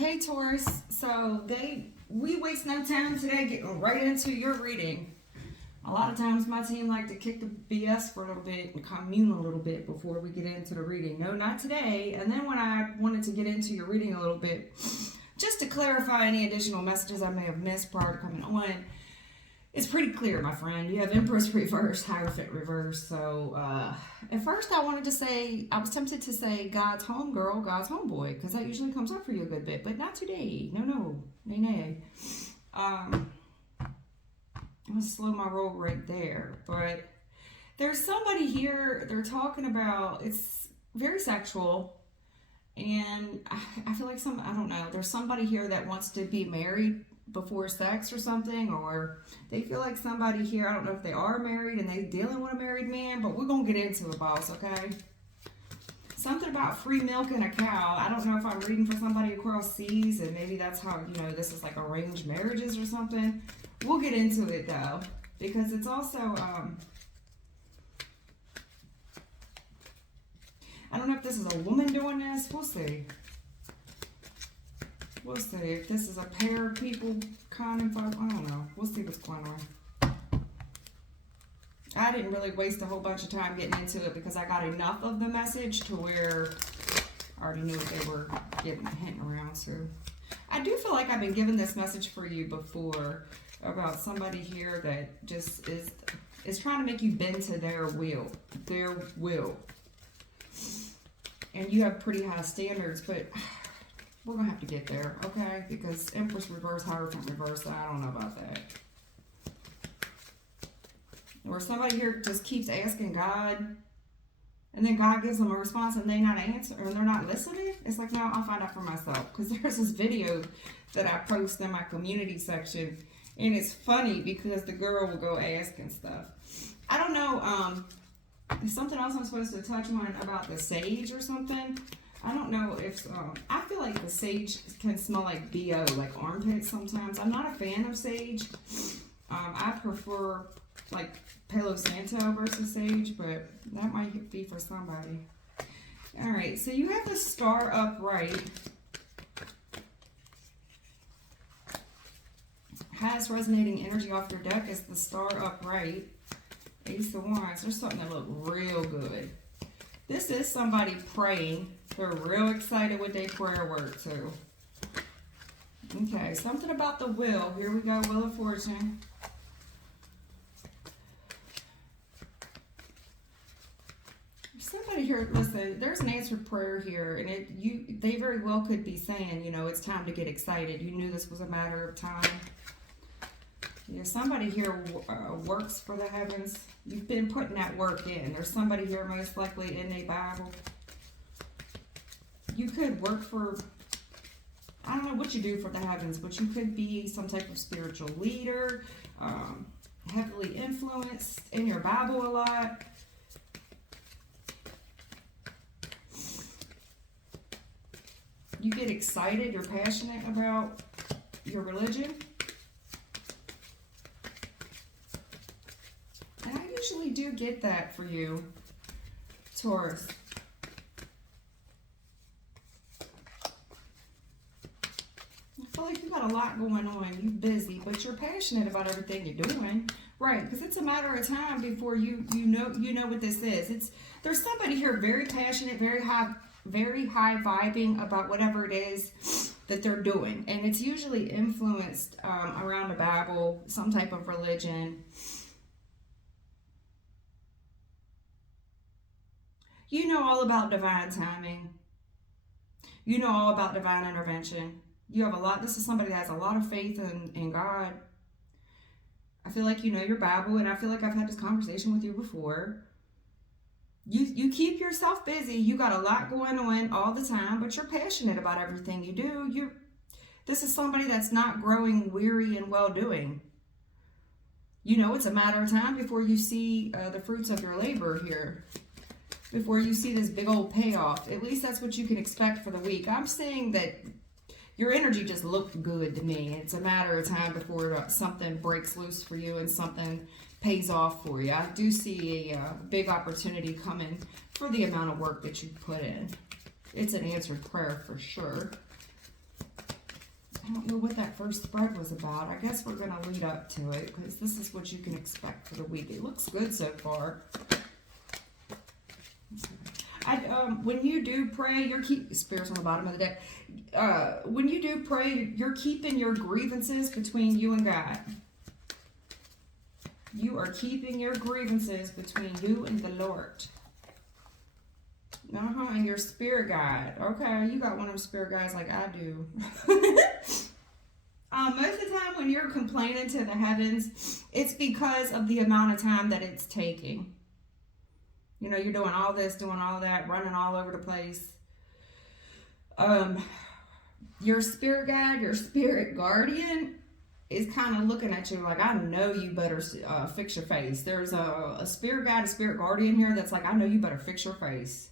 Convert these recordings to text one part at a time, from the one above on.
Hey Taurus, so we waste no time today getting right into your reading. A lot of times my team like to kick the BS for a little bit and commune a little bit before we get into the reading. No, not today. And then when I wanted to get into your reading a little bit, just to clarify any additional messages I may have missed prior to coming on, it's pretty clear, my friend. You have Empress reversed, Hierophant reversed. So at first I wanted to say, I was tempted to say God's home girl, God's homeboy, because that usually comes up for you a good bit, but not today. No, nay. I'm going to slow my roll right there. But there's somebody here, they're talking about, it's very sexual. And I feel like I don't know, there's somebody here that wants to be married before sex or something, or they feel like somebody here, I don't know if they are married and they dealing with a married man, but we're going to get into it, boss, okay? Something about free milk and a cow. I don't know if I'm reading for somebody across seas, and maybe that's how, this is like arranged marriages or something. We'll get into it, though, because it's also, I don't know if this is a woman doing this. We'll see. We'll see if this is a pair of people kind of, I don't know. We'll see what's going on. I didn't really waste a whole bunch of time getting into it because I got enough of the message to where I already knew what they were hinting around to. I do feel like I've been given this message for you before about somebody here that just is trying to make you bend to their will. And you have pretty high standards, but we're going to have to get there, okay? Because Empress reverse, Hierophant reverse, I don't know about that. Or somebody here just keeps asking God, and then God gives them a response and they not answer, or they're not listening. It's like, no, I'll find out for myself. Because there's this video that I post in my community section, and it's funny because the girl will go asking stuff. I don't know, there's something else I'm supposed to touch on about the sage or something. I don't know if, I feel like the sage can smell like BO, like armpits sometimes. I'm not a fan of sage. I prefer like Palo Santo versus sage, but that might be for somebody. All right, so you have the star upright. Highest resonating energy off your deck is the star upright. Ace of Wands. There's something that look real good. This is somebody praying. They're real excited with their prayer work too. Okay, something about the will. Here we go, Wheel of Fortune. Somebody here, listen, there's an answered prayer here, and they very well could be saying, it's time to get excited. You knew this was a matter of time. Yeah, somebody here works for the heavens. You've been putting that work in. There's somebody here most likely in a Bible. You could work for, I don't know what you do for the heavens, but you could be some type of spiritual leader, heavily influenced, in your Bible a lot. You get excited, you're passionate about your religion. And I usually do get that for you, Taurus. I feel like you got a lot going on. You're busy, but you're passionate about everything you're doing. Right, because it's a matter of time before you know what this is. There's somebody here very passionate, very high vibing about whatever it is that they're doing. And it's usually influenced around the Bible, some type of religion. You know all about divine timing. You know all about divine intervention. You have a lot. This is somebody that has a lot of faith in God. I feel like you know your Bible, and I feel like I've had this conversation with you before. You keep yourself busy. You got a lot going on all the time, but you're passionate about everything you do. This is somebody that's not growing weary in well-doing. It's a matter of time before you see the fruits of your labor here. Before you see this big old payoff. At least that's what you can expect for the week. I'm saying that your energy just looked good to me. It's a matter of time before something breaks loose for you and something pays off for you. I do see a big opportunity coming for the amount of work that you put in. It's an answered prayer for sure. I don't know what that first spread was about. I guess we're going to lead up to it because this is what you can expect for the week. It looks good so far. When you do pray, you're keeping spirits on the bottom of the deck. When you do pray, you're keeping your grievances between you and God. You are keeping your grievances between you and the Lord. And your spirit guide. Okay, you got one of them spirit guides like I do. Most of the time when you're complaining to the heavens, it's because of the amount of time that it's taking. You know, you're doing all this, doing all that, running all over the place. Your spirit guide, your spirit guardian is kind of looking at you like, I know you better fix your face. There's a spirit guide, a spirit guardian here that's like, I know you better fix your face.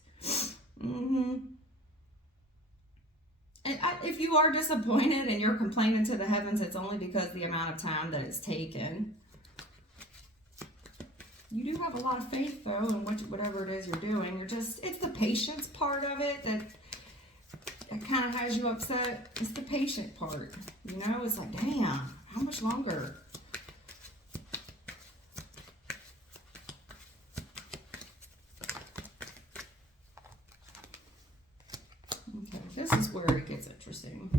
And if you are disappointed and you're complaining to the heavens, it's only because the amount of time that it's taken. You do have a lot of faith, though, in whatever it is you're doing. It's the patience part of it that kind of has you upset. It's the patient part. You know, it's like, damn, how much longer? Okay, this is where it gets interesting.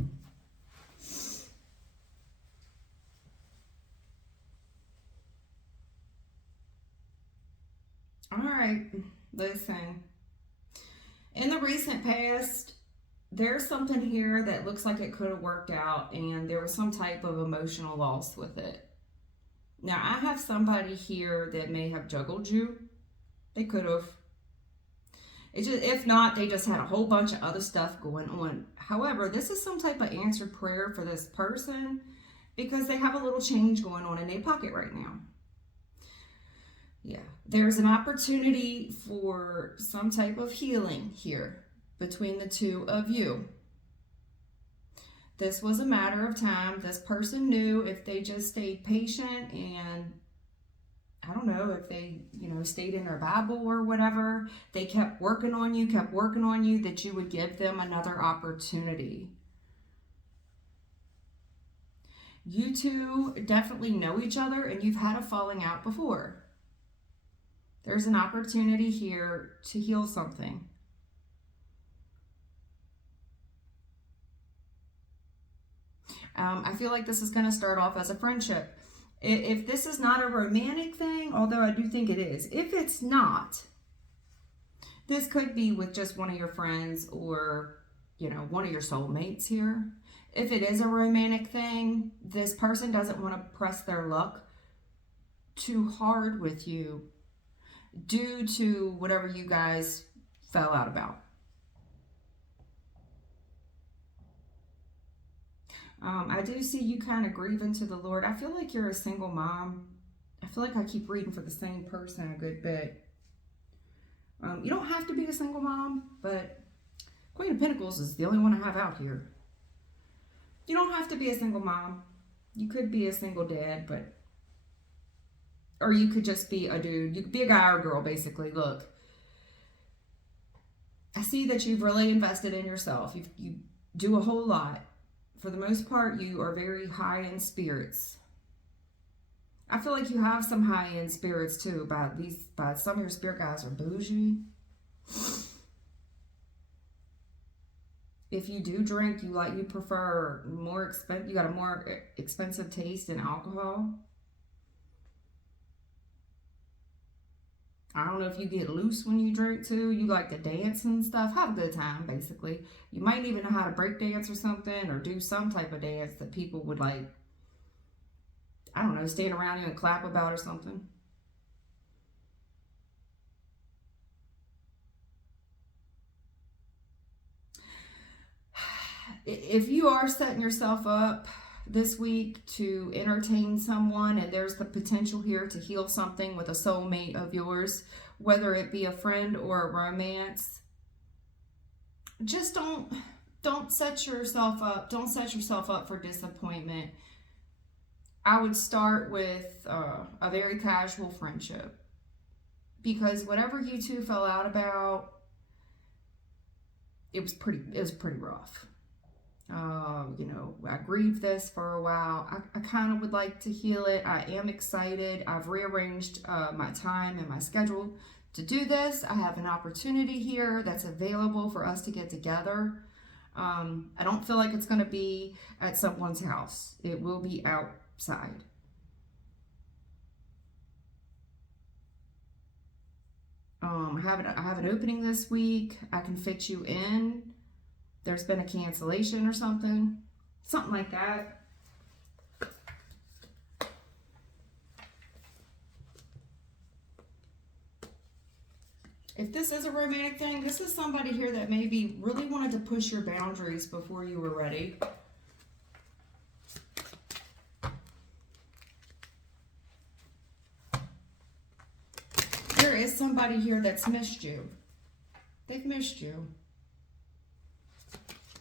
All right, listen. In the recent past, there's something here that looks like it could have worked out, and there was some type of emotional loss with it. Now, I have somebody here that may have juggled you. They could have. If not, they just had a whole bunch of other stuff going on. However, this is some type of answered prayer for this person because they have a little change going on in their pocket right now. Yeah, there's an opportunity for some type of healing here between the two of you. This was a matter of time. This person knew if they just stayed patient and, I don't know, if they, stayed in their Bible or whatever, they kept working on you, that you would give them another opportunity. You two definitely know each other and you've had a falling out before. There's an opportunity here to heal something. I feel like this is going to start off as a friendship. If this is not a romantic thing, although I do think it is, if it's not, this could be with just one of your friends or, one of your soulmates here. If it is a romantic thing, this person doesn't want to press their luck too hard with you due to whatever you guys fell out about. I do see you kind of grieving to the Lord. I feel like you're a single mom. I feel like I keep reading for the same person a good bit. You don't have to be a single mom, but Queen of Pentacles is the only one I have out here. You don't have to be a single mom. You could be a single dad, or you could just be a dude. You could be a guy or a girl, basically. Look, I see that you've really invested in yourself. You do a whole lot. For the most part, you are very high in spirits. I feel like you have some high end spirits too. By some of your spirit guides are bougie. If you do drink, you prefer more expensive. You got a more expensive taste in alcohol. I don't know if you get loose when you drink too. You like to dance and stuff. Have a good time, basically. You might even know how to break dance or something, or do some type of dance that people would like, I don't know, stand around you and clap about or something. If you are setting yourself up this week to entertain someone, and there's the potential here to heal something with a soulmate of yours, whether it be a friend or a romance, just don't set yourself up. Don't set yourself up for disappointment. I would start with a very casual friendship, because whatever you two fell out about, it was pretty rough. you know, I grieved this for a while. I kind of would like to heal it. I am excited. I've rearranged my time and my schedule to do this. I have an opportunity here that's available for us to get together. I don't feel like it's going to be at someone's house. It will be outside. I have an opening this week. I can fit you in. There's been a cancellation or something like that. If this is a romantic thing, this is somebody here that maybe really wanted to push your boundaries before you were ready. There is somebody here that's missed you. They've missed you.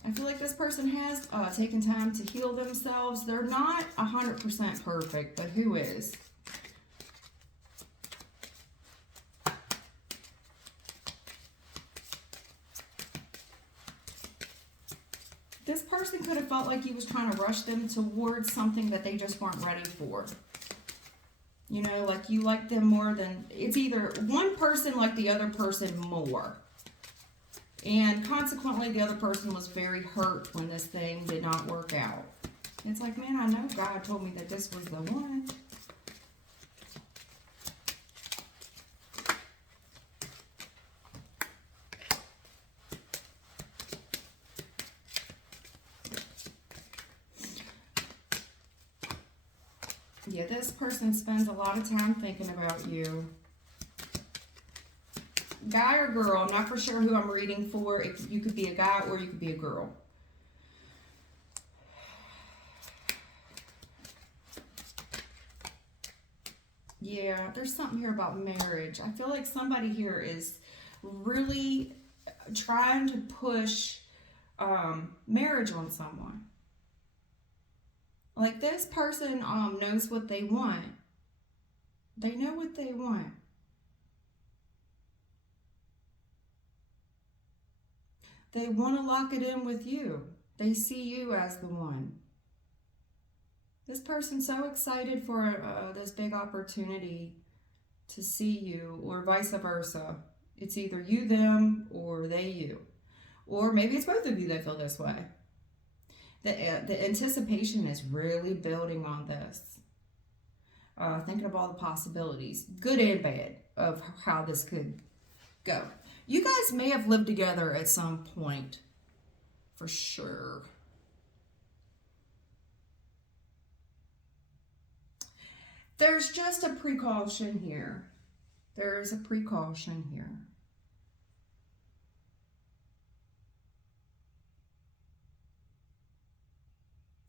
I feel like this person has taken time to heal themselves. They're not 100% perfect, but who is? This person could have felt like you was trying to rush them towards something that they just weren't ready for. You know, like you like them more than, it's either one person like the other person more. And consequently, the other person was very hurt when this thing did not work out. It's like, man, I know God told me that this was the one. Yeah, this person spends a lot of time thinking about you. Guy or girl, I'm not for sure who I'm reading for. If you could be a guy or you could be a girl. Yeah, there's something here about marriage. I feel like somebody here is really trying to push marriage on someone. Like this person knows what they want. They know what they want. They want to lock it in with you. They see you as the one. This person's so excited for this big opportunity to see you, or vice versa. It's either you, them, or they, you. Or maybe it's both of you that feel this way. The anticipation is really building on this. Thinking of all the possibilities, good and bad, of how this could go. You guys may have lived together at some point, for sure. There's just a precaution here. There's a precaution here.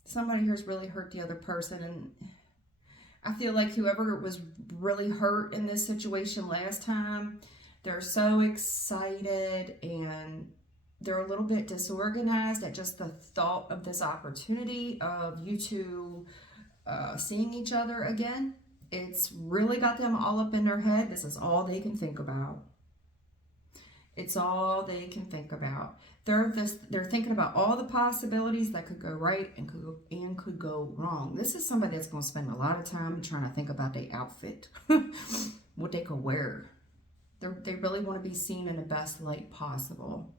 Somebody here's really hurt the other person, and I feel like whoever was really hurt in this situation last time, they're so excited and they're a little bit disorganized at just the thought of this opportunity of you two seeing each other again. It's really got them all up in their head. This is all they can think about. It's all they can think about. They're thinking about all the possibilities that could go right and could go wrong. This is somebody that's going to spend a lot of time trying to think about their outfit, what they could wear. They really want to be seen in the best light possible.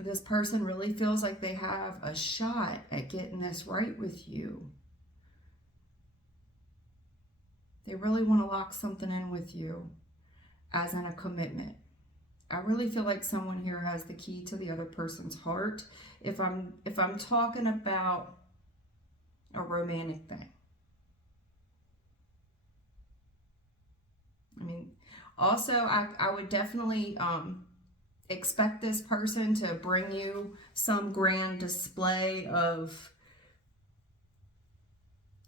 This person really feels like they have a shot at getting this right with you. They really want to lock something in with you as in a commitment. I really feel like someone here has the key to the other person's heart. If I'm talking about a romantic thing. I mean, also I would definitely expect this person to bring you some grand display of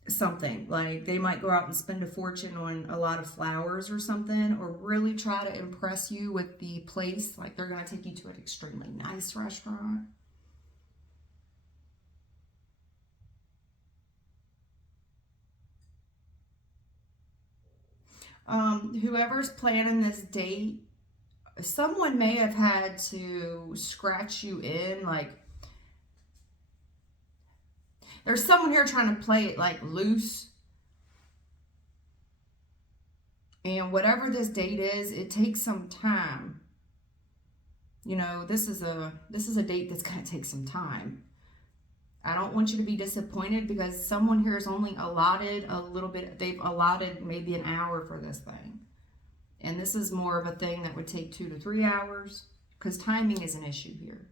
something. Like they might go out and spend a fortune on a lot of flowers or something, or really try to impress you with the place. Like they're going to take you to an extremely nice restaurant. Whoever's planning this date, someone may have had to scratch you in, like there's someone here trying to play it like loose. And whatever this date is, it takes some time. You know, this is a date that's going to take some time. I don't want you to be disappointed because someone here has only allotted a little bit. They've allotted maybe an hour for this thing. And this is more of a thing that would take 2 to 3 hours because timing is an issue here.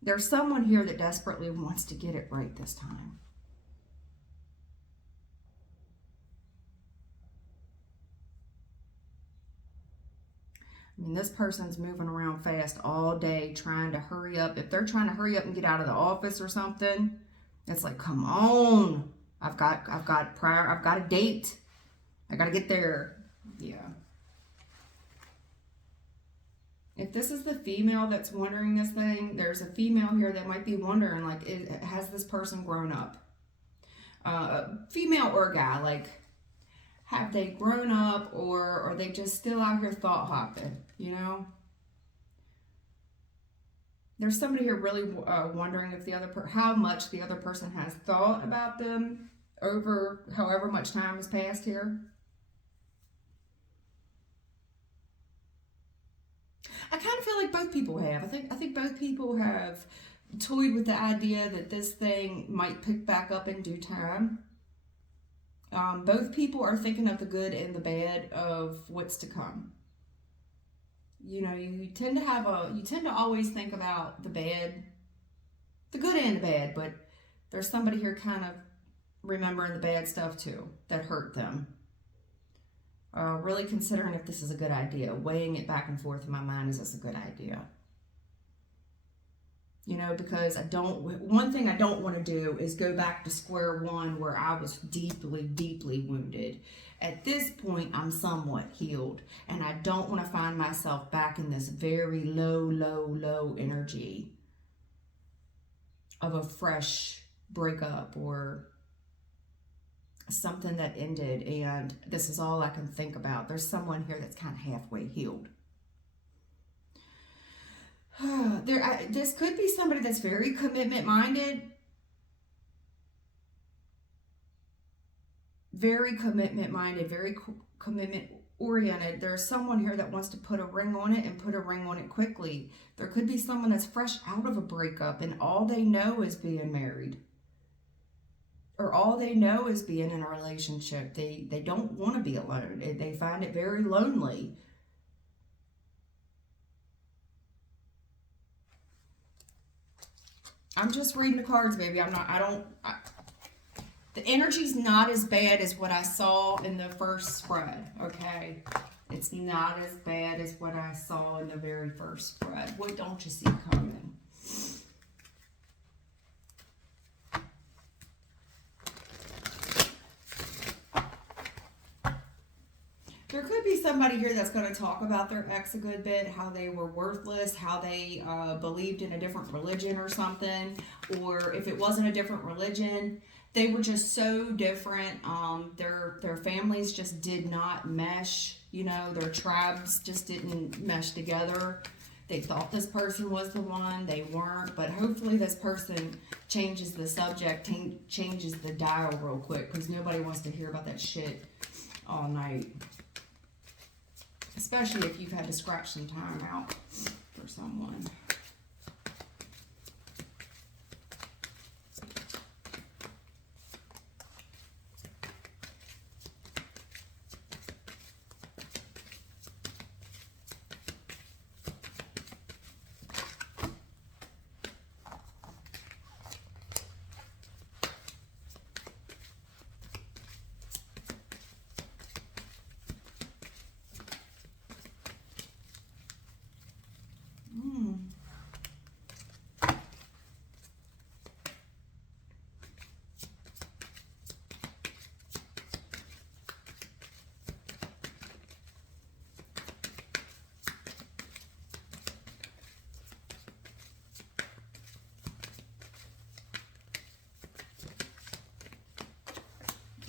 There's someone here that desperately wants to get it right this time. I mean, this person's moving around fast all day trying to hurry up. If they're trying to hurry up and get out of the office or something, it's like, come on. I've got a date. I got to get there. Yeah. If this is the female that's wondering this thing, there's a female here that might be wondering, like, has this person grown up? Female or guy, like, have they grown up or are they just still out here thought hopping, you know? There's somebody here really wondering if how much the other person has thought about them over however much time has passed here. I kind of feel like both people have. I think both people have toyed with the idea that this thing might pick back up in due time. Both people are thinking of the good and the bad of what's to come. You know, you tend to always think about the bad, the good and the bad, but there's somebody here kind of remembering the bad stuff too that hurt them. Really considering if this is a good idea, weighing it back and forth in my mind, is this a good idea? You know, because one thing I don't want to do is go back to square one where I was deeply, deeply wounded. At this point, I'm somewhat healed, and I don't want to find myself back in this very low, low, low energy of a fresh breakup or something that ended, and this is all I can think about. There's someone here that's kind of halfway healed. This could be somebody that's very commitment minded, very commitment oriented. There's someone here that wants to put a ring on it and put a ring on it quickly. There could be someone that's fresh out of a breakup and all they know is being married, or all they know is being in a relationship. They don't want to be alone. They find it very lonely. I'm just reading the cards, baby. The energy's not as bad as what I saw in the first spread, okay? It's not as bad as what I saw in the very first spread. What don't you see coming? There could be somebody here that's going to talk about their ex a good bit, how they were worthless, how they believed in a different religion or something, or if it wasn't a different religion, they were just so different. Their families just did not mesh, you know, their tribes just didn't mesh together. They thought this person was the one, they weren't, but hopefully this person changes the subject, changes the dial real quick, because nobody wants to hear about that shit all night. Especially if you've had to scratch some time out for someone.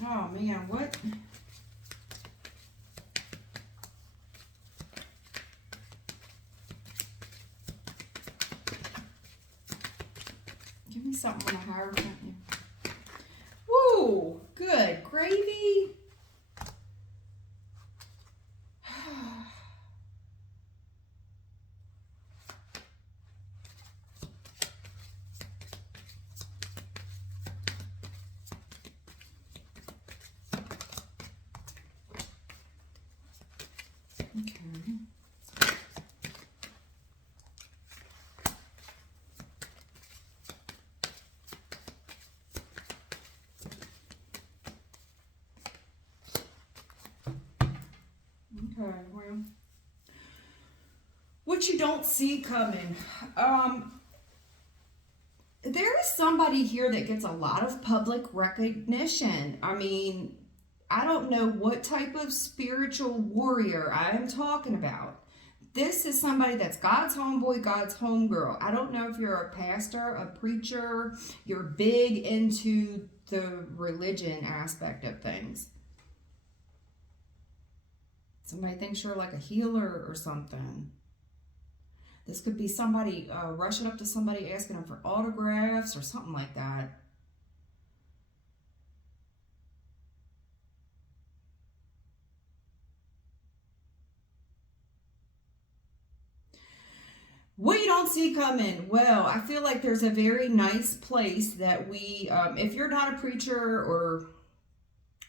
Oh man, what? Give me something on a higher company. Woo! Good gravy. Okay. Okay, well, what you don't see coming. There is somebody here that gets a lot of public recognition. I mean, I don't know what type of spiritual warrior I am talking about. This is somebody that's God's homeboy, God's homegirl. I don't know if you're a pastor, a preacher, you're big into the religion aspect of things. Somebody thinks you're like a healer or something. This could be somebody rushing up to somebody asking them for autographs or something like that. What you don't see coming. Well, I feel like there's a very nice place that we, if you're not a preacher or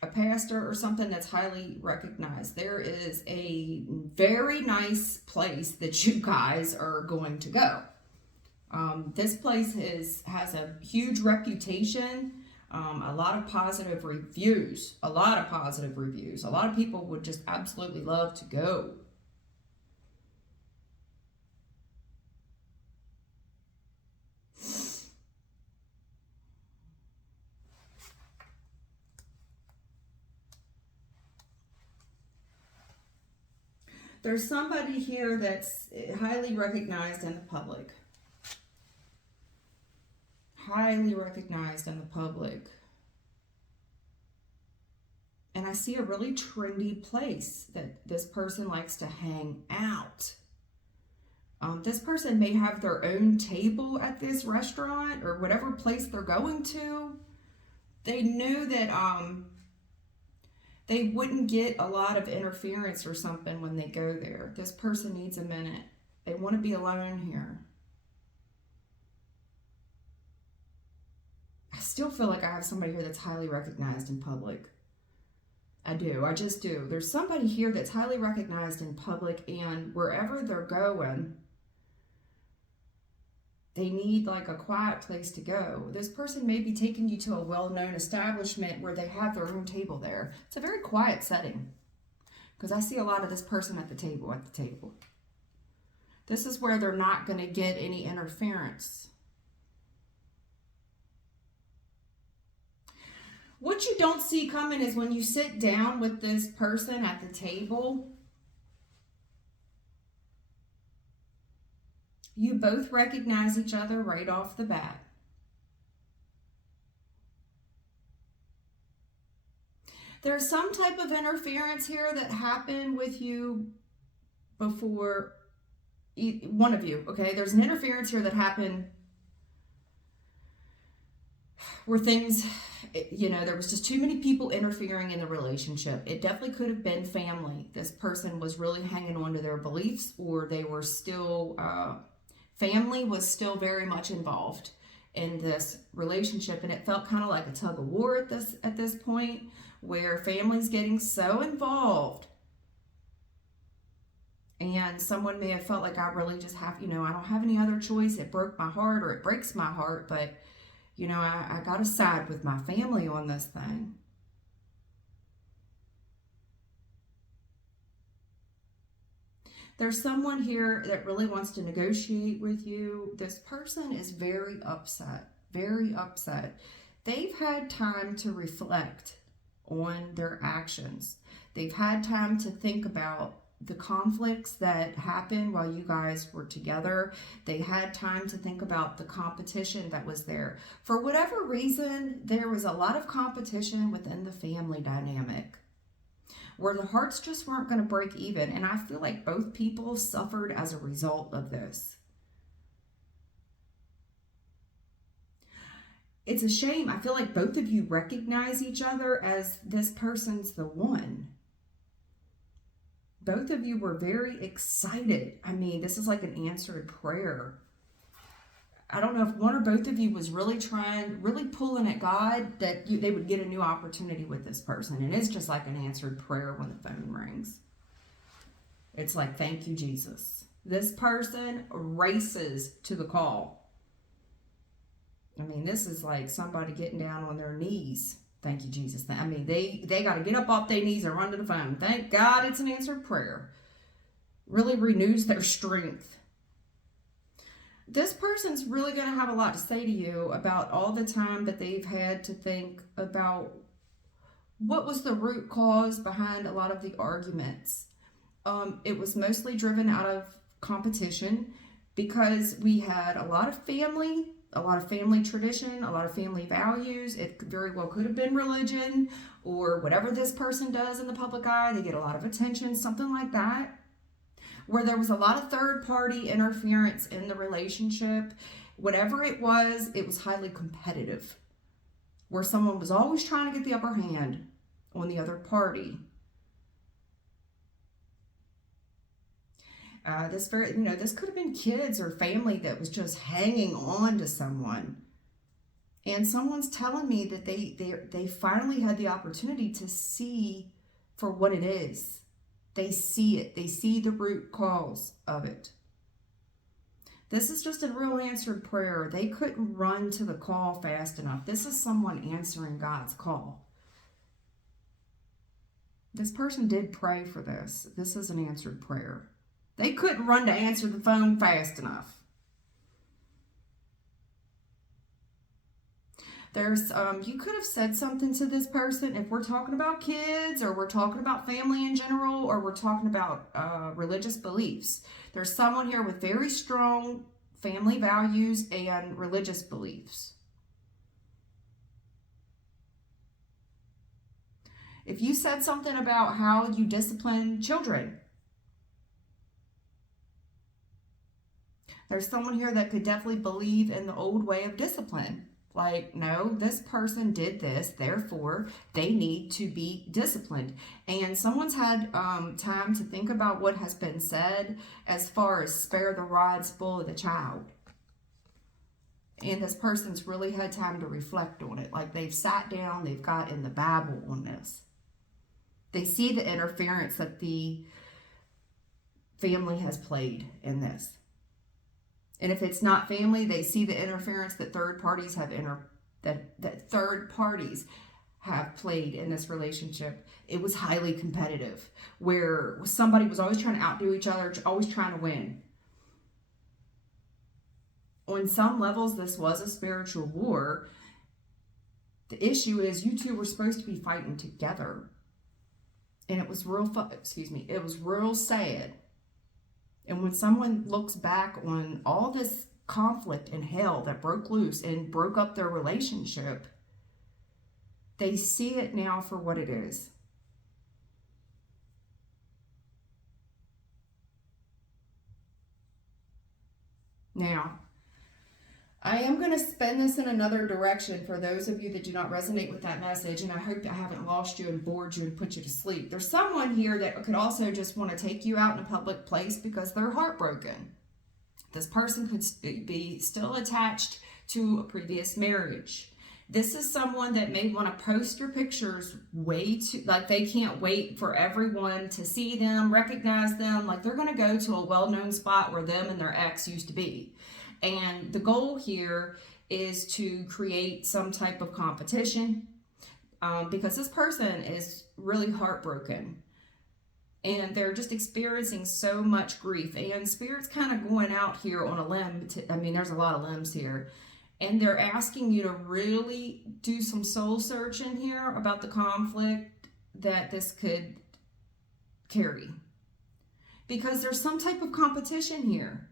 a pastor or something that's highly recognized, there is a very nice place that you guys are going to go. This place has a huge reputation, a lot of positive reviews, a lot of people would just absolutely love to go. There's somebody here that's highly recognized in the public. Highly recognized in the public. And I see a really trendy place that this person likes to hang out. This person may have their own table at this restaurant or whatever place they're going to. They know that they wouldn't get a lot of interference or something when they go there. This person needs a minute. They want to be alone here. I still feel like I have somebody here that's highly recognized in public. I do. I just do. There's somebody here that's highly recognized in public, and wherever they're going, they need like a quiet place to go. This person may be taking you to a well-known establishment where they have their own table there. It's a very quiet setting because I see a lot of this person at the table. This is where they're not going to get any interference. What you don't see coming is when you sit down with this person at the table, you both recognize each other right off the bat. There's some type of interference here that happened with you before one of you, okay? There's an interference here that happened where things, there was just too many people interfering in the relationship. It definitely could have been family. This person was really hanging on to their beliefs, or they were still, family was still very much involved in this relationship, and it felt kind of like a tug of war at this point, where family's getting so involved, and someone may have felt like I really just have, I don't have any other choice. It broke my heart, or it breaks my heart, but I got to side with my family on this thing. There's someone here that really wants to negotiate with you. This person is very upset, very upset. They've had time to reflect on their actions. They've had time to think about the conflicts that happened while you guys were together. They had time to think about the competition that was there. For whatever reason, there was a lot of competition within the family dynamic, where the hearts just weren't going to break even. And I feel like both people suffered as a result of this. it's a shame. I feel like both of you recognize each other as this person's the one. Both of you were very excited. I mean, this is like an answered prayer. I don't know if one or both of you was really pulling at God that they would get a new opportunity with this person. And it's just like an answered prayer when the phone rings. It's like, thank you, Jesus. This person races to the call. I mean, this is like somebody getting down on their knees. Thank you, Jesus. I mean, they got to get up off their knees and run to the phone. Thank God it's an answered prayer. Really renews their strength. This person's really going to have a lot to say to you about all the time that they've had to think about what was the root cause behind a lot of the arguments. It was mostly driven out of competition because we had a lot of family tradition, a lot of family values. It very well could have been religion or whatever this person does in the public eye. They get a lot of attention, something like that. Where there was a lot of third-party interference in the relationship. Whatever it was highly competitive. Where someone was always trying to get the upper hand on the other party. This could have been kids or family that was just hanging on to someone. And someone's telling me that they finally had the opportunity to see for what it is. They see it. They see the root cause of it. This is just a real answered prayer. They couldn't run to the call fast enough. This is someone answering God's call. This person did pray for this. This is an answered prayer. They couldn't run to answer the phone fast enough. You could have said something to this person if we're talking about kids or we're talking about family in general or we're talking about religious beliefs. There's someone here with very strong family values and religious beliefs. If you said something about how you discipline children, there's someone here that could definitely believe in the old way of discipline. Like, no, this person did this, therefore they need to be disciplined. And someone's had time to think about what has been said as far as spare the rod, spoil the child. And this person's really had time to reflect on it. Like they've sat down, they've got in the Bible on this. They see the interference that the family has played in this. And if it's not family, they see the interference that third parties have played in this relationship. It was highly competitive, where somebody was always trying to outdo each other, always trying to win. On some levels, this was a spiritual war. The issue is you two were supposed to be fighting together. And it was real sad. And when someone looks back on all this conflict and hell that broke loose and broke up their relationship, they see it now for what it is. Now, I am going to spin this in another direction for those of you that do not resonate with that message, and I hope I haven't lost you and bored you and put you to sleep. There's someone here that could also just want to take you out in a public place because they're heartbroken. This person could be still attached to a previous marriage. This is someone that may want to post your pictures like they can't wait for everyone to see them, recognize them, like they're going to go to a well-known spot where them and their ex used to be. And the goal here is to create some type of competition because this person is really heartbroken and they're just experiencing so much grief. And Spirit's kind of going out here on a limb. There's a lot of limbs here. And they're asking you to really do some soul searching here about the conflict that this could carry. Because there's some type of competition here.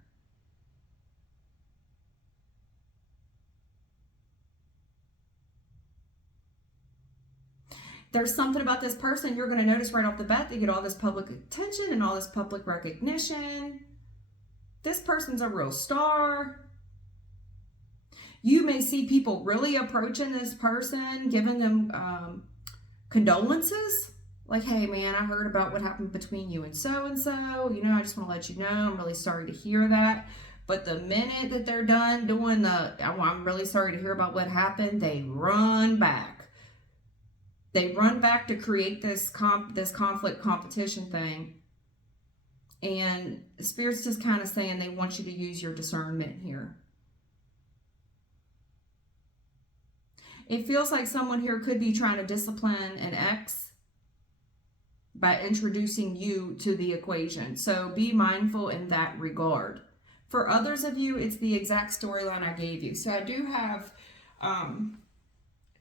There's something about this person you're going to notice right off the bat. They get all this public attention and all this public recognition. This person's a real star. You may see people really approaching this person, giving them condolences. Like, hey man, I heard about what happened between you and so. You know, I just want to let you know, I'm really sorry to hear that. But the minute that they're done doing I'm really sorry to hear about what happened, they run back. They run back to create this conflict competition thing. And the Spirit's just kind of saying they want you to use your discernment here. It feels like someone here could be trying to discipline an ex by introducing you to the equation. So be mindful in that regard. For others of you, it's the exact storyline I gave you. So I do have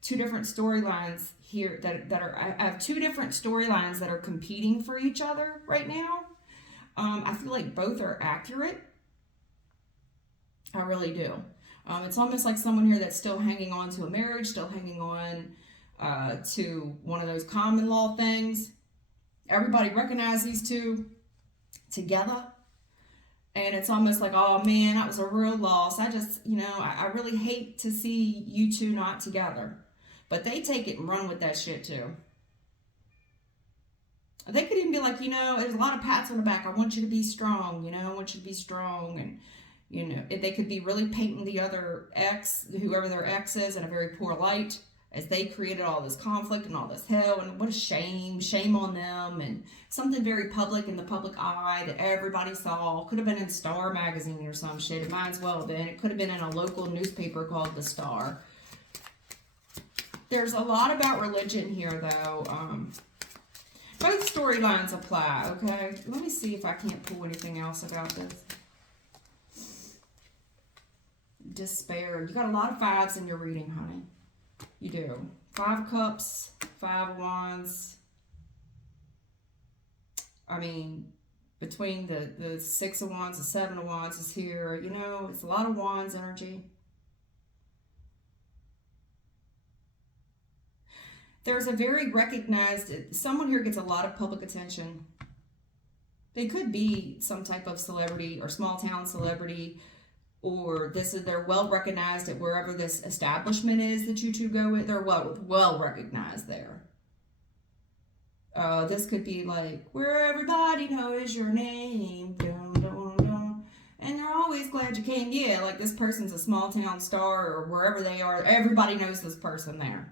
two different storylines here I have two different storylines that are competing for each other right now. I feel like both are accurate. I really do. It's almost like someone here that's still hanging on to a marriage, still hanging on to one of those common law things. Everybody recognizes these two together. And it's almost like, oh man, that was a real loss. I really hate to see you two not together. But they take it and run with that shit too. They could even be like, there's a lot of pats on the back. I want you to be strong, I want you to be strong. And, they could be really painting the other ex, whoever their ex is, in a very poor light, as they created all this conflict and all this hell. And what a shame on them. And something very public in the public eye that everybody saw. Could have been in Star magazine or some shit. It might as well have been. It could have been in a local newspaper called The Star. There's a lot about religion here, though. Both storylines apply, okay? Let me see if I can't pull anything else about this. Despair. You got a lot of fives in your reading, honey. You do. 5 of Cups, 5 of Wands. I mean, between the 6 of Wands, the 7 of Wands is here. It's a lot of Wands energy. There's a very recognized, someone here gets a lot of public attention. They could be some type of celebrity or small town celebrity, or they're well recognized at wherever this establishment is that you two go with. They're well recognized there. This could be like, where everybody knows your name. Dun, dun, dun. And they're always glad you came. Yeah, like this person's a small town star or wherever they are. Everybody knows this person there.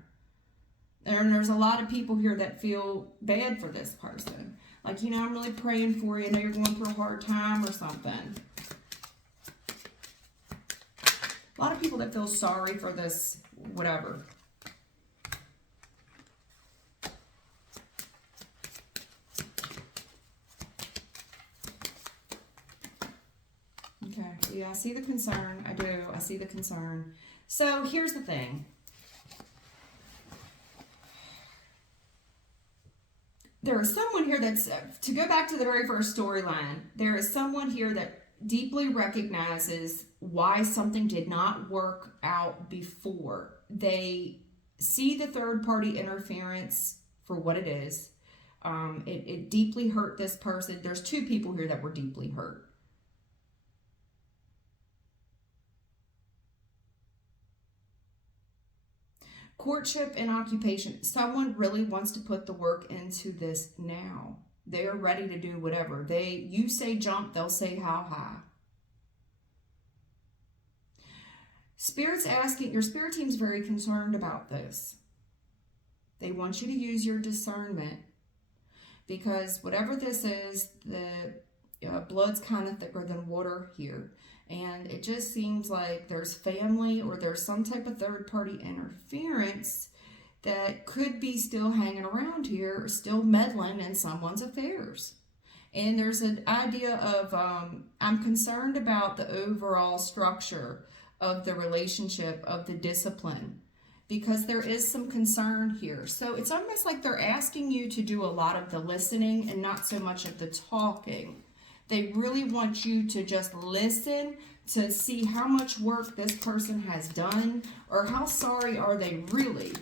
And there's a lot of people here that feel bad for this person. Like, I'm really praying for you. I know you're going through a hard time or something. A lot of people that feel sorry for this, whatever. Okay, yeah, I see the concern. I do. I see the concern. So here's the thing. There is someone here that's, to go back to the very first storyline, there is someone here that deeply recognizes why something did not work out before. They see the third party interference for what it is. It deeply hurt this person. There's 2 people here that were deeply hurt. Courtship and occupation. Someone really wants to put the work into this now. They are ready to do whatever. You say jump, they'll say how high. Spirit's asking, your spirit team's very concerned about this. They want you to use your discernment because whatever this is, the blood's kind of thicker than water here. And it just seems like there's family or there's some type of third-party interference that could be still hanging around here or still meddling in someone's affairs. And there's an idea of, I'm concerned about the overall structure of the relationship, of the discipline, because there is some concern here. So it's almost like they're asking you to do a lot of the listening and not so much of the talking. They really want you to just listen to see how much work this person has done or how sorry are they really.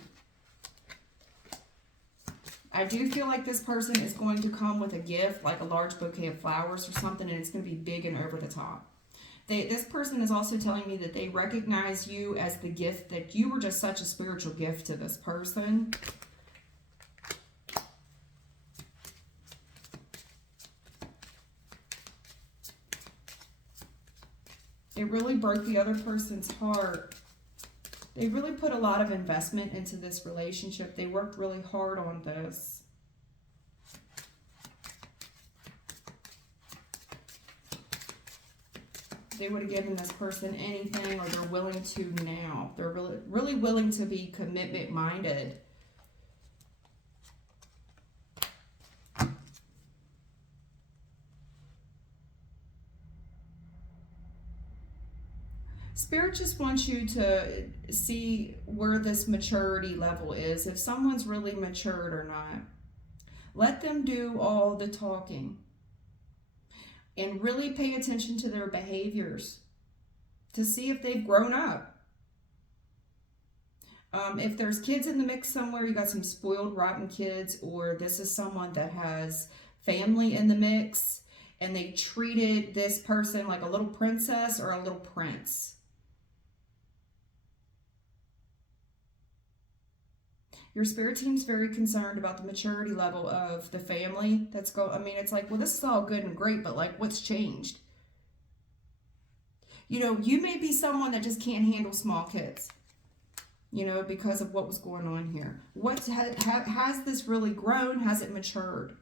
I do feel like this person is going to come with a gift, like a large bouquet of flowers or something, and it's going to be big and over the top. This person is also telling me that they recognize you as the gift, that you were just such a spiritual gift to this person. It really broke the other person's heart. They really put a lot of investment into this relationship. They worked really hard on this. They would have given this person anything, or they're willing to now. They're really willing to be commitment minded. Spirit just wants you to see where this maturity level is, if someone's really matured or not. Let them do all the talking. And really pay attention to their behaviors to see if they've grown up. If there's kids in the mix somewhere, you got some spoiled, rotten kids, or this is someone that has family in the mix and they treated this person like a little princess or a little prince. Your spirit team's very concerned about the maturity level of the family that's I mean, it's like, well, this is all good and great, but like, what's changed? You know, you may be someone that just can't handle small kids, you know, because of what was going on here. Has this really grown? Has it matured?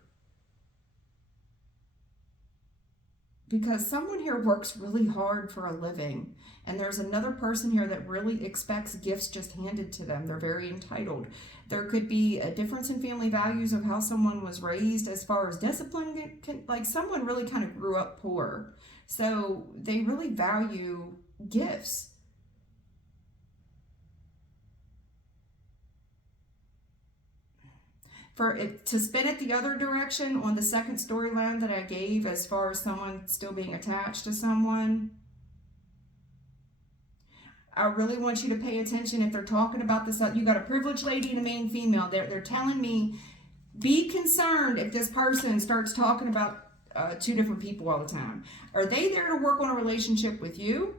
Because someone here works really hard for a living, and there's another person here that really expects gifts just handed to them. They're very entitled. There could be a difference in family values of how someone was raised as far as discipline. Like someone really kind of grew up poor, so they really value gifts. For it to spin it the other direction on the second storyline that I gave, as far as someone still being attached to someone, I really want you to pay attention if they're talking about this. You got a privileged lady and a main female. They're telling me, be concerned if this person starts talking about two different people all the time. Are they there to work on a relationship with you?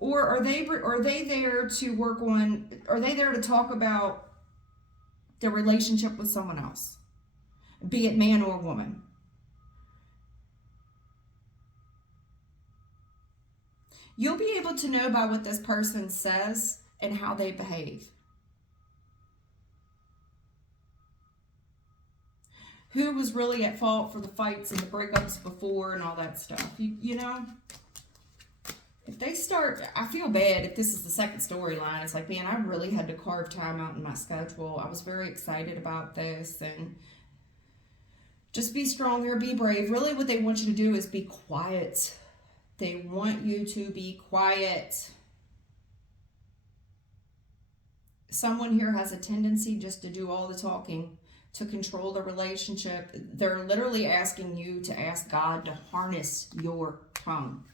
Or are they there to work on, are they there to talk about their relationship with someone else, be it man or woman? You'll be able to know by what this person says and how they behave. Who was really at fault for the fights and the breakups before and all that stuff. You know, if they start, I feel bad if this is the second storyline. It's like, man, I really had to carve time out in my schedule. I was very excited about this, and just be stronger, be brave. Really what they want you to do is be quiet. They want you to be quiet. Someone here has a tendency just to do all the talking, to control the relationship. They're literally asking you to ask God to harness your tongue.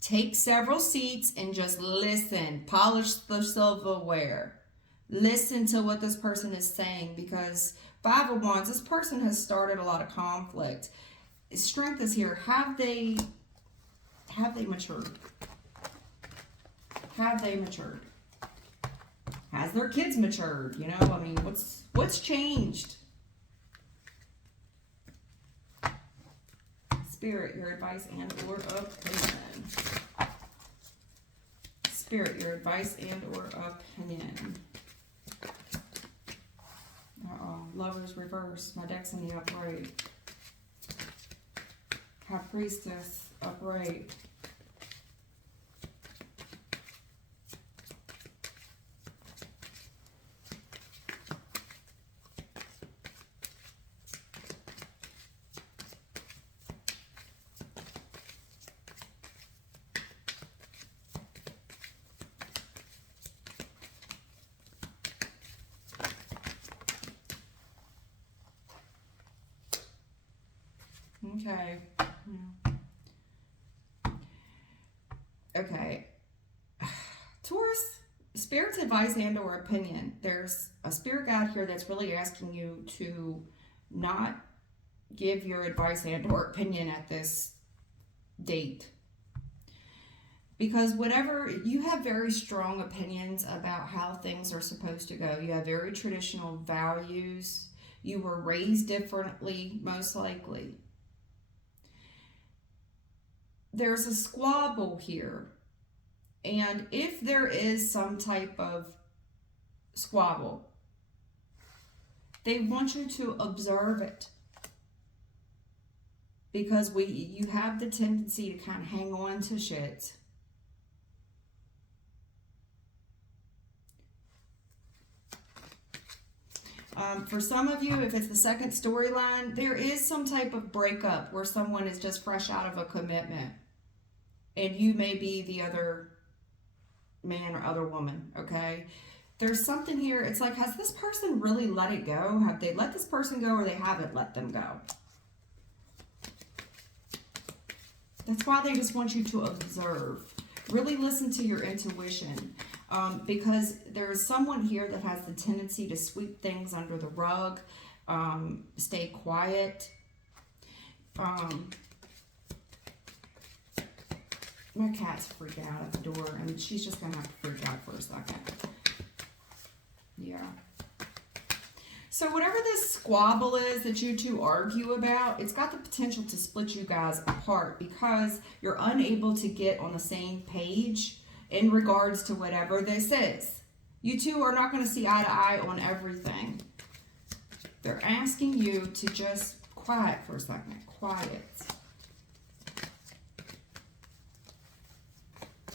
Take several seats and just listen. Polish the silverware. Listen to what this person is saying, because Five of Wands, this person has started a lot of conflict. Strength is here. Have they matured? Have they matured? Has their kids matured? You know, I mean, what's changed? Spirit, your advice and or opinion. Spirit, your advice and or opinion. Lovers reverse. My deck's in the upright. High Priestess upright. Okay. Okay. Taurus, Spirit's advice and or opinion. There's a spirit guide here that's really asking you to not give your advice and or opinion at this date. Because whatever, you have very strong opinions about how things are supposed to go. You have very traditional values. You were raised differently, most likely. There's a squabble here. And if there is some type of squabble, they want you to observe it. Because you have the tendency to kind of hang on to shit. For some of you, if it's the second storyline, there is some type of breakup where someone is just fresh out of a commitment. And you may be the other man or other woman, okay? There's something here. It's like, has this person really let it go? Have they let this person go, or they haven't let them go? That's why they just want you to observe. Really listen to your intuition. Because there's someone here that has the tendency to sweep things under the rug, stay quiet. My cat's freaking out at the door, and she's just going to have to freak out for a second. Yeah. So whatever this squabble is that you two argue about, it's got the potential to split you guys apart because you're unable to get on the same page in regards to whatever this is. You two are not going to see eye to eye on everything. They're asking you to just quiet for a second. Quiet.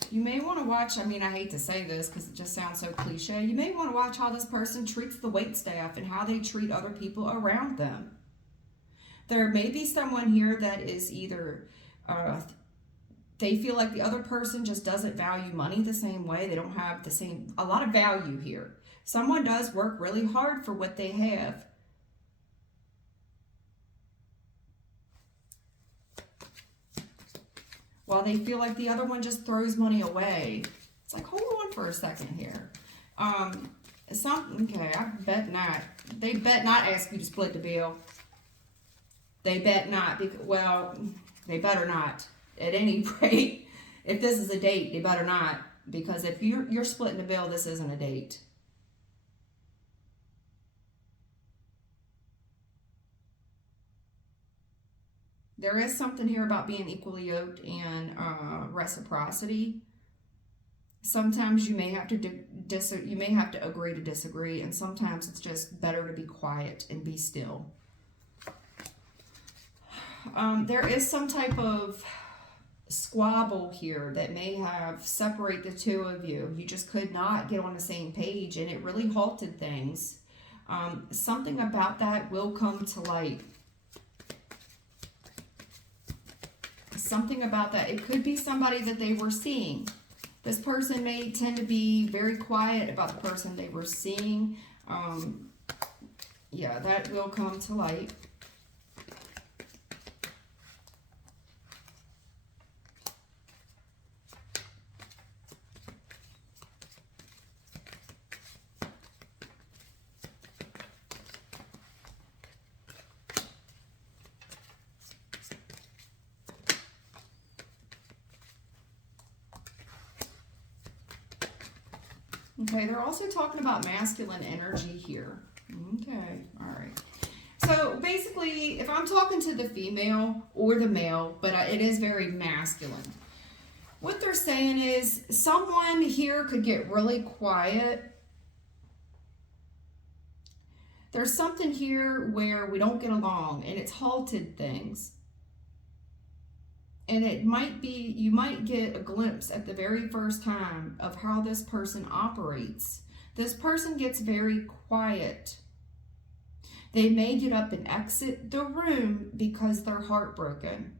You may want to watch, I mean, I hate to say this because it just sounds so cliche. You may want to watch how this person treats the waitstaff and how they treat other people around them. There may be someone here that is either, they feel like the other person just doesn't value money the same way. They don't have a lot of value here. Someone does work really hard for what they have. While they feel like the other one just throws money away. It's like, hold on for a second here. Okay, I bet not. They bet not ask you to split the bill. They bet not. Well, they better not. At any rate, if this is a date, they better not. Because if you're splitting the bill, this isn't a date. There is something here about being equally yoked and reciprocity. Sometimes you may have to agree to disagree, and sometimes it's just better to be quiet and be still. There is some type of squabble here that may have separated the two of you. You just could not get on the same page, and it really halted things. Something about that will come to light. Something about that. It could be somebody that they were seeing. This person may tend to be very quiet about the person they were seeing. Yeah, that will come to light. Okay, they're also talking about masculine energy here. Okay, all right. So basically, if I'm talking to the female or the male, but it is very masculine. What they're saying is someone here could get really quiet. There's something here where we don't get along and it's halted things. And it might be, you might get a glimpse at the very first time of how this person operates. This person gets very quiet. They may get up and exit the room because they're heartbroken.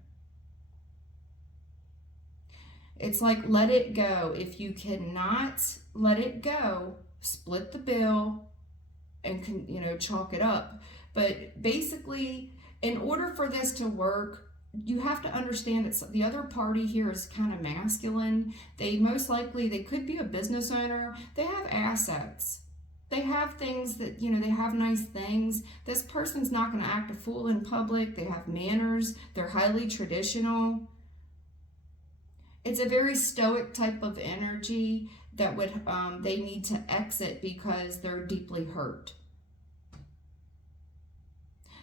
It's like, let it go. If you cannot let it go, split the bill and, chalk it up. But basically, in order for this to work, you have to understand that the other party here is kind of masculine. They could be a business owner. They have assets. They have things that, they have nice things. This person's not going to act a fool in public. They have manners. They're highly traditional. It's a very stoic type of energy that would they need to exit because they're deeply hurt.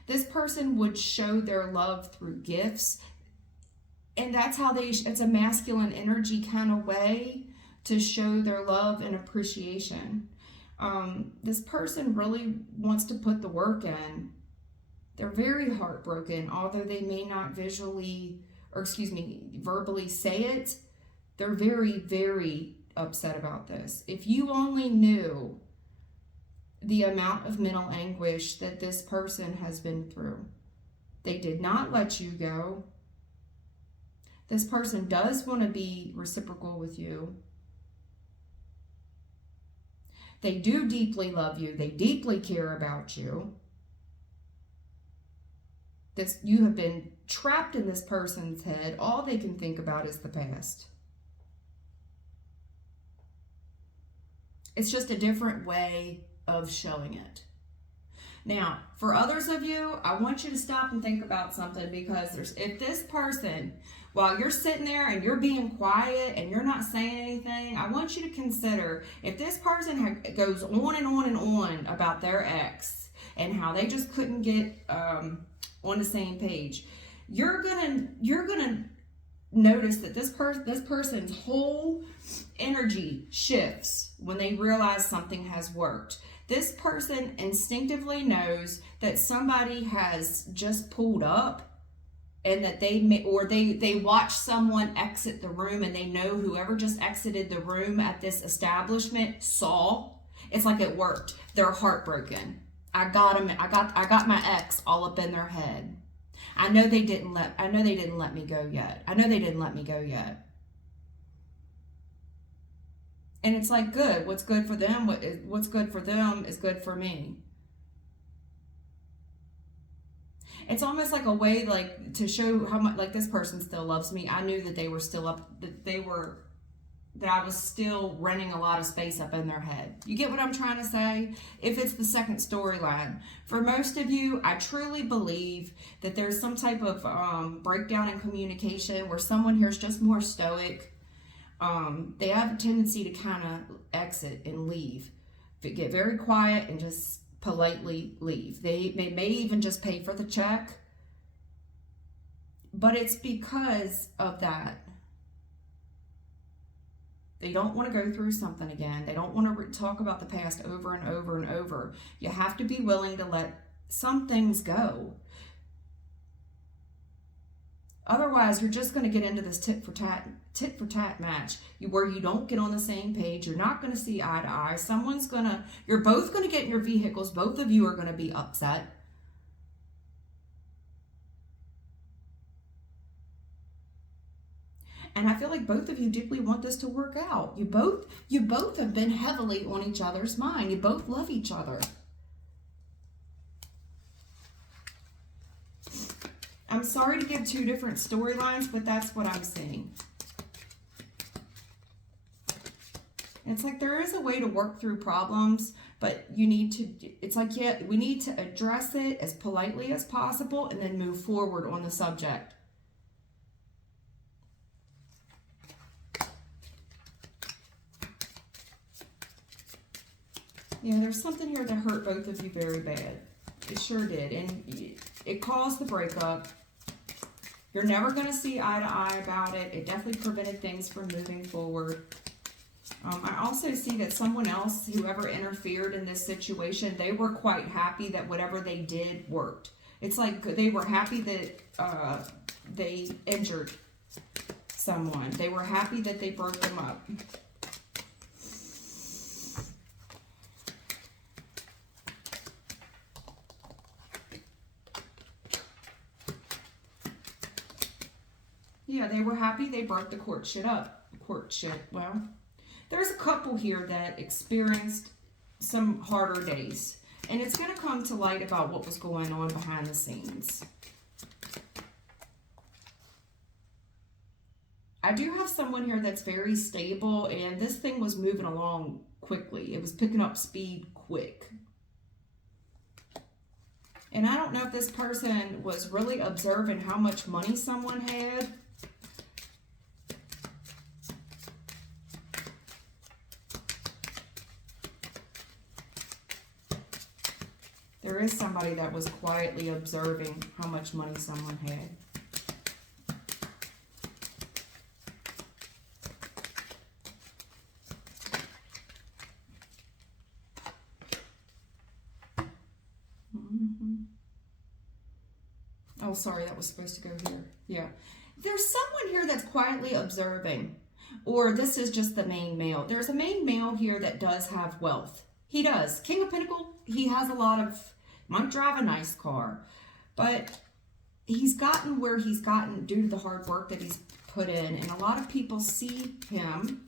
This person would show their love through gifts, and that's how it's a masculine energy kind of way to show their love and appreciation. This person really wants to put the work in. They're very heartbroken, although they may not verbally say it. They're very, very upset about this. If you only knew the amount of mental anguish that this person has been through. They did not let you go. This person does want to be reciprocal with you. They do deeply love you. They deeply care about you. You have been trapped in this person's head. All they can think about is the past. It's just a different way of showing it. Now, for others of you, I want you to stop and think about something, because if this person, while you're sitting there and you're being quiet and you're not saying anything, I want you to consider if this person goes on and on and on about their ex and how they just couldn't get on the same page, you're gonna notice that this person's whole energy shifts when they realize something has worked. This person instinctively knows that somebody has just pulled up, and that they watch someone exit the room, and they know whoever just exited the room at this establishment saw. It's like it worked. They're heartbroken. I got my ex all up in their head. I know they didn't let me go yet. And it's like, good. What's good for them? What's good for them is good for me. It's almost like a way, like, to show how much, like, this person still loves me. I knew that they were still up, that I was still renting a lot of space up in their head. You get what I'm trying to say? If it's the second storyline. For most of you, I truly believe that there's some type of breakdown in communication where someone here is just more stoic. They have a tendency to kind of exit and leave. Get very quiet and just politely leave. They may even just pay for the check. But it's because of that. They don't want to go through something again. They don't want to talk about the past over and over and over. You have to be willing to let some things go. Otherwise, you're just going to get into this tit for tat match where you don't get on the same page. You're not going to see eye to eye. You're both going to get in your vehicles. Both of you are going to be upset. And I feel like both of you deeply want this to work out. You both have been heavily on each other's mind. You both love each other. I'm sorry to give two different storylines, but that's what I'm seeing. It's like there is a way to work through problems, but we need to address it as politely as possible and then move forward on the subject. Yeah, there's something here that hurt both of you very bad. It sure did. And it caused the breakup. You're never going to see eye to eye about it. It definitely prevented things from moving forward. I also see that someone else, whoever interfered in this situation, they were quite happy that whatever they did worked. It's like they were happy that they injured someone. They were happy that they broke them up. Yeah, they were happy they broke the courtship up. Well, there's a couple here that experienced some harder days. And it's going to come to light about what was going on behind the scenes. I do have someone here that's very stable, and this thing was moving along quickly. It was picking up speed quick. And I don't know if this person was really observing how much money someone had. There is somebody that was quietly observing how much money someone had. Oh, sorry, that was supposed to go here. Yeah. There's someone here that's quietly observing. Or this is just the main male. There's a main male here that does have wealth. He does. King of Pentacles, he has a lot of, might drive a nice car. But he's gotten where he's gotten due to the hard work that he's put in. And a lot of people see him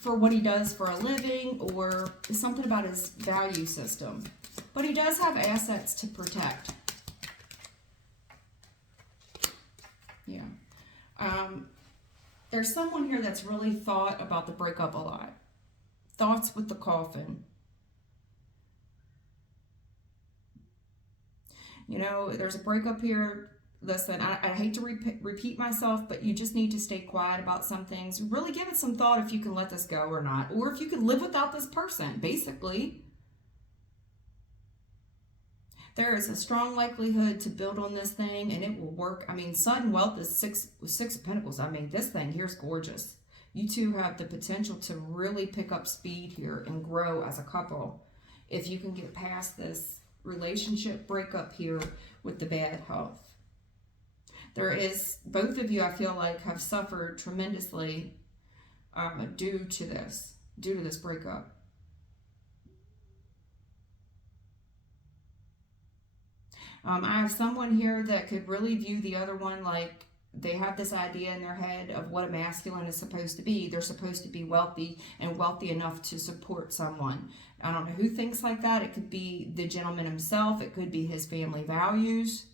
for what he does for a living or something about his value system. But he does have assets to protect. Yeah. There's someone here that's really thought about the breakup a lot. Thoughts with the coffin. You know, there's a breakup here. Listen, I hate to repeat myself, but you just need to stay quiet about some things. Really give it some thought if you can let this go or not. Or if you can live without this person, basically. There is a strong likelihood to build on this thing, and it will work. I mean, sudden wealth is six of Pentacles. I mean, this thing here's gorgeous. You two have the potential to really pick up speed here and grow as a couple if you can get past this relationship breakup here with the bad health. There is, both of you, I feel like, have suffered tremendously due to this breakup. I have someone here that could really view the other one like they have this idea in their head of what a masculine is supposed to be. They're supposed to be wealthy and wealthy enough to support someone. I don't know who thinks like that. It could be the gentleman himself. It could be his family values.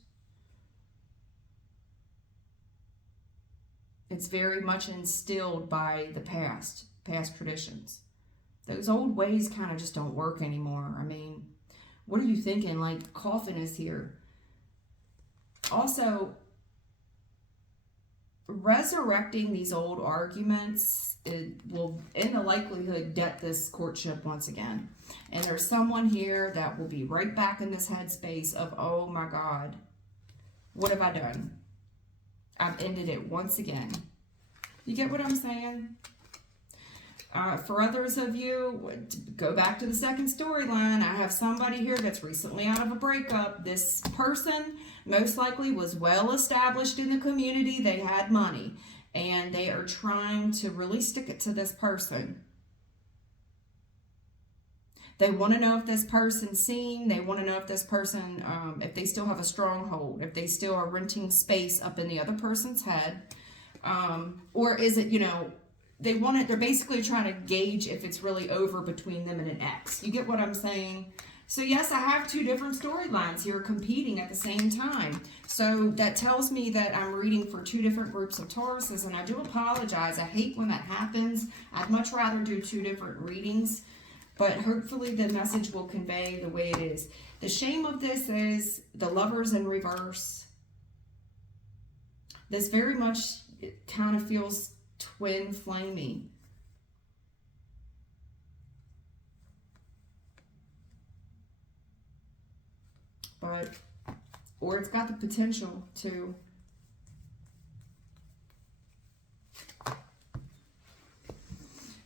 It's very much instilled by the past traditions. Those old ways kind of just don't work anymore. I mean, what are you thinking? Like, coffin is here. Also, resurrecting these old arguments, it will, in the likelihood, debt this courtship once again. And there's someone here that will be right back in this headspace of, oh my God, what have I done? I've ended it once again. You get what I'm saying? For others of you, go back to the second storyline. I have somebody here that's recently out of a breakup. This person most likely was well established in the community. They had money, and they are trying to really stick it to this person. They want to know if this person's seen. They want to know if this person, if they still have a stronghold, if they still are renting space up in the other person's head. Or is it, you know, they're basically trying to gauge if it's really over between them and an ex. You get what I'm saying? So yes, I have two different storylines here competing at the same time. So that tells me that I'm reading for two different groups of Tauruses, and I do apologize. I hate when that happens. I'd much rather do two different readings, but hopefully the message will convey the way it is. The shame of this is the Lovers in reverse. This very much, it kind of feels twin flamey. But, or it's got the potential to.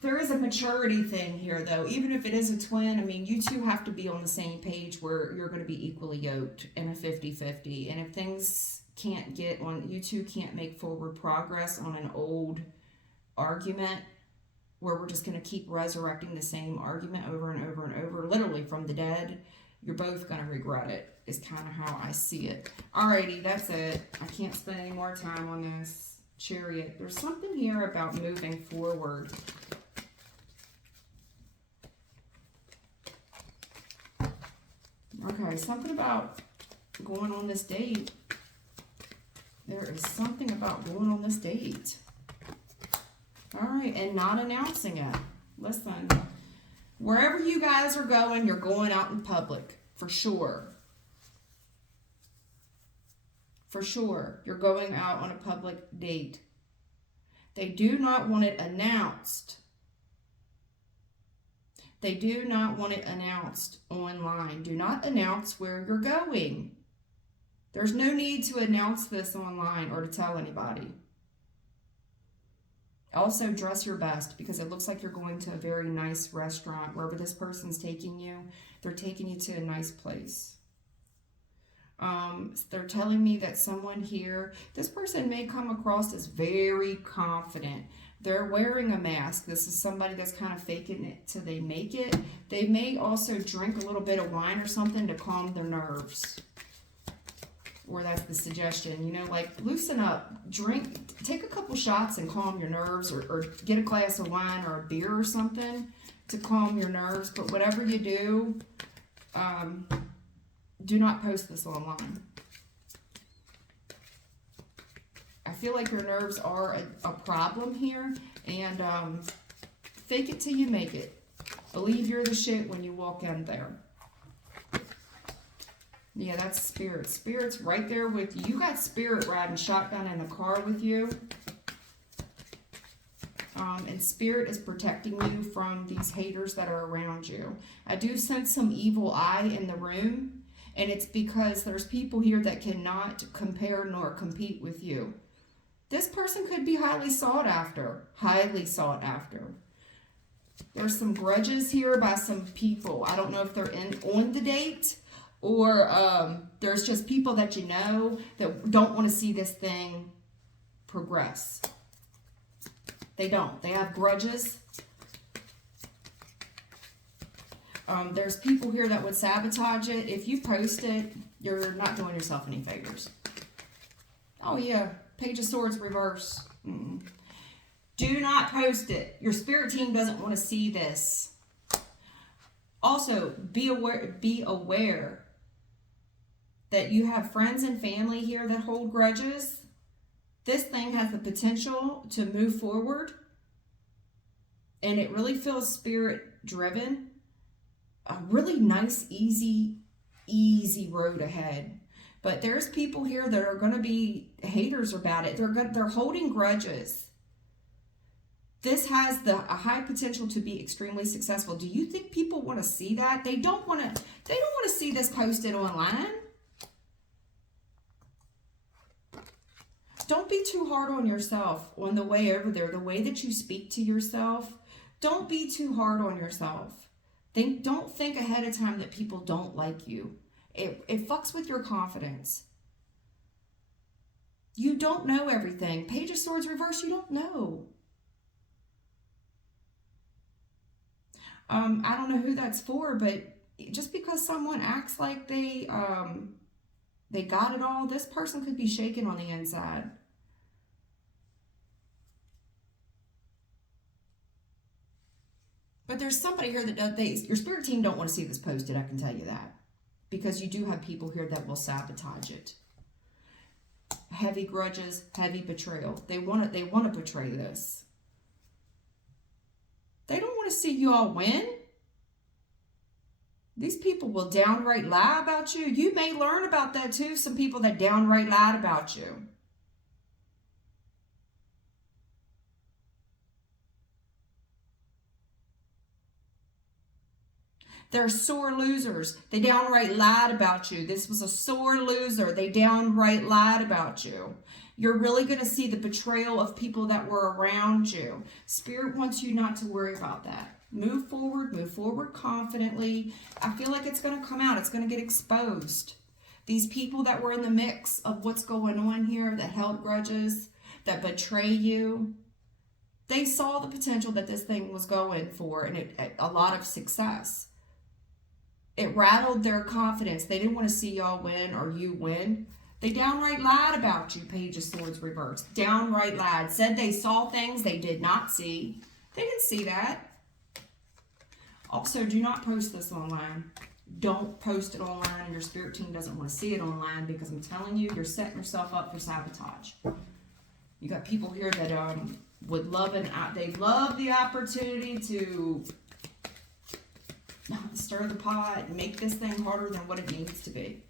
There is a maturity thing here, though. Even if it is a twin, I mean, you two have to be on the same page where you're going to be equally yoked in a 50-50. And if things can't get on, you two can't make forward progress on an old argument where we're just going to keep resurrecting the same argument over and over and over, literally from the dead, you're both going to regret it, is kind of how I see it. Alrighty, that's it. I can't spend any more time on this. Chariot. There's something here about moving forward. Okay, something about going on this date. There is something about going on this date. All right, and not announcing it. Listen, wherever you guys are going, you're going out in public, for sure. For sure, you're going out on a public date. They do not want it announced. They do not want it announced online. Do not announce where you're going. There's no need to announce this online or to tell anybody. Also, dress your best, because it looks like you're going to a very nice restaurant. Wherever this person's taking you, they're taking you to a nice place. They're telling me that someone here, this person may come across as very confident. They're wearing a mask. This is somebody that's kind of faking it till they make it. They may also drink a little bit of wine or something to calm their nerves. Or that's the suggestion, you know, like loosen up, drink, take a couple shots and calm your nerves, or get a glass of wine or a beer or something to calm your nerves. But whatever you do, do not post this online. I feel like your nerves are a problem here, and fake it till you make it. Believe you're the shit when you walk in there. Yeah, that's spirit. Spirit's right there with you. You got spirit riding shotgun in the car with you. And spirit is protecting you from these haters that are around you. I do sense some evil eye in the room. And it's because there's people here that cannot compare nor compete with you. This person could be highly sought after. Highly sought after. There's some grudges here by some people. I don't know if they're on the date, or there's just people that you know that don't want to see this thing progress. They don't. They have grudges. There's people here that would sabotage it. If you post it, you're not doing yourself any favors. Oh yeah, Page of Swords reverse. Do not post it. Your spirit team doesn't want to see this. Also, be aware that you have friends and family here that hold grudges. This thing has the potential to move forward, and it really feels spirit driven. A really nice, easy road ahead. But there's people here that are going to be haters about it. They're holding grudges. This has a high potential to be extremely successful. Do you think people want to see that? They don't want to see this posted online. Don't be too hard on yourself on the way over there. The way that you speak to yourself, don't be too hard on yourself. Don't think ahead of time that people don't like you. It fucks with your confidence. You don't know everything. Page of Swords reverse, you don't know. I don't know who that's for, but just because someone acts like they got it all, this person could be shaken on the inside. But there's somebody here that does. Your spirit team don't want to see this posted, I can tell you that. Because you do have people here that will sabotage it. Heavy grudges, heavy betrayal. They want to betray this. They don't want to see you all win. These people will downright lie about you. You may learn about that too. Some people that downright lied about you. They're sore losers. They downright lied about you. This was a sore loser. They downright lied about you. You're really going to see the betrayal of people that were around you. Spirit wants you not to worry about that. Move forward confidently. I feel like it's going to come out. It's going to get exposed. These people that were in the mix of what's going on here, that held grudges, that betray you, they saw the potential that this thing was going for, and a lot of success. It rattled their confidence. They didn't want to see y'all win or you win. They downright lied about you, Page of Swords reverse. Downright lied. Said they saw things they did not see. They didn't see that. Also, do not post this online. Don't post it online, and your spirit team doesn't want to see it online, because I'm telling you, you're setting yourself up for sabotage. You got people here that would love they love the opportunity to stir the pot and make this thing harder than what it needs to be.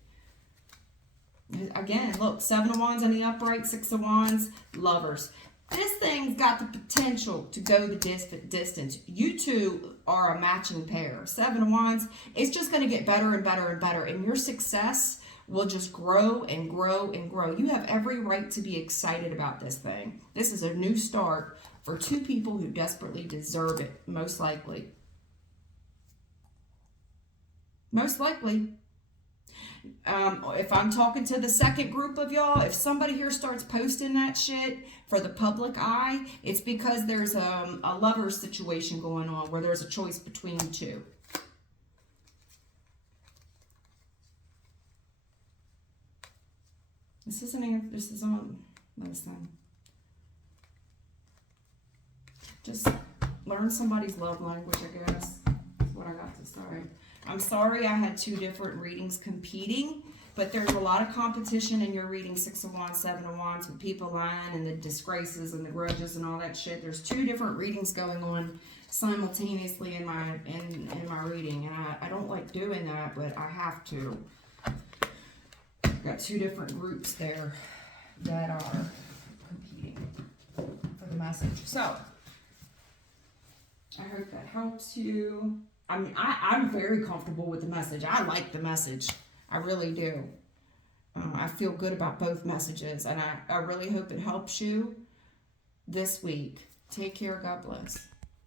Again, look, 7 of Wands on the upright, 6 of Wands, Lovers. This thing's got the potential to go the distance. You two are a matching pair. Seven of Wands. It's just going to get better and better and better. And your success will just grow and grow and grow. You have every right to be excited about this thing. This is a new start for two people who desperately deserve it, most likely. Most likely. If I'm talking to the second group of y'all, if somebody here starts posting that shit for the public eye, it's because there's a lover situation going on where there's a choice between two. This is on this thing. Just learn somebody's love language, I guess. That's what I got to say. I'm sorry I had two different readings competing, but there's a lot of competition in your reading, Six of Wands, Seven of Wands, with people lying and the disgraces and the grudges and all that shit. There's two different readings going on simultaneously in my reading, and I don't like doing that, but I have to. I've got two different groups there that are competing for the message. So I hope that helps you. I mean, I'm very comfortable with the message. I like the message. I really do. I feel good about both messages, and I really hope it helps you this week. Take care. God bless.